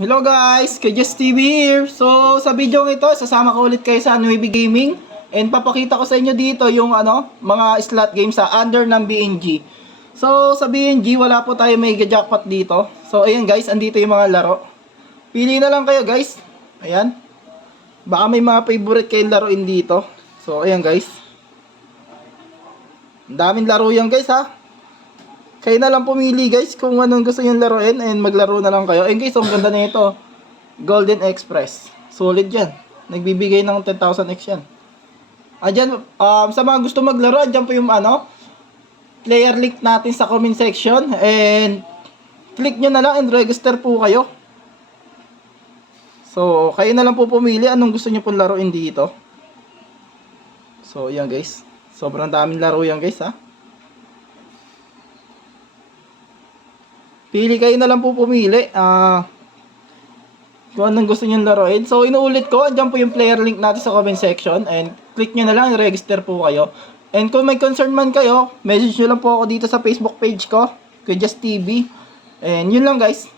Hello guys, Kajus TV here. So sa video ito, sasama ko ulit kayo sa Nuevi Gaming and papakita ko sa inyo dito yung mga slot games sa under ng BNG. So sa BNG wala po tayo may jackpot dito. So ayan guys, andito yung mga laro. Pili na lang kayo guys. Ayan. Baka may mga favorite kayong laruin dito. So ayan guys. Ang daming laro yan guys ha. Kayo na lang pumili guys kung anong gusto nyo laruin and maglaro na lang kayo. And guys, ang ganda na ito. Golden Express. Solid yan. Nagbibigay ng 10,000x yan. Andyan, sa mga gusto maglaro, andyan po yung player link natin sa comment section. And click nyo na lang and register po kayo. So, kayo na lang po pumili anong gusto nyo pong laruin dito. So, yan guys. Sobrang daming laro yan guys ha. Pili kayo na lang po pumili kung anong gusto nyo laruin. So inuulit ko, andyan po yung player link natin sa comment section. And click nyo na lang, register po kayo. And kung may concern man kayo, message nyo lang po ako dito sa Facebook page ko, Kajus TV. And yun lang guys.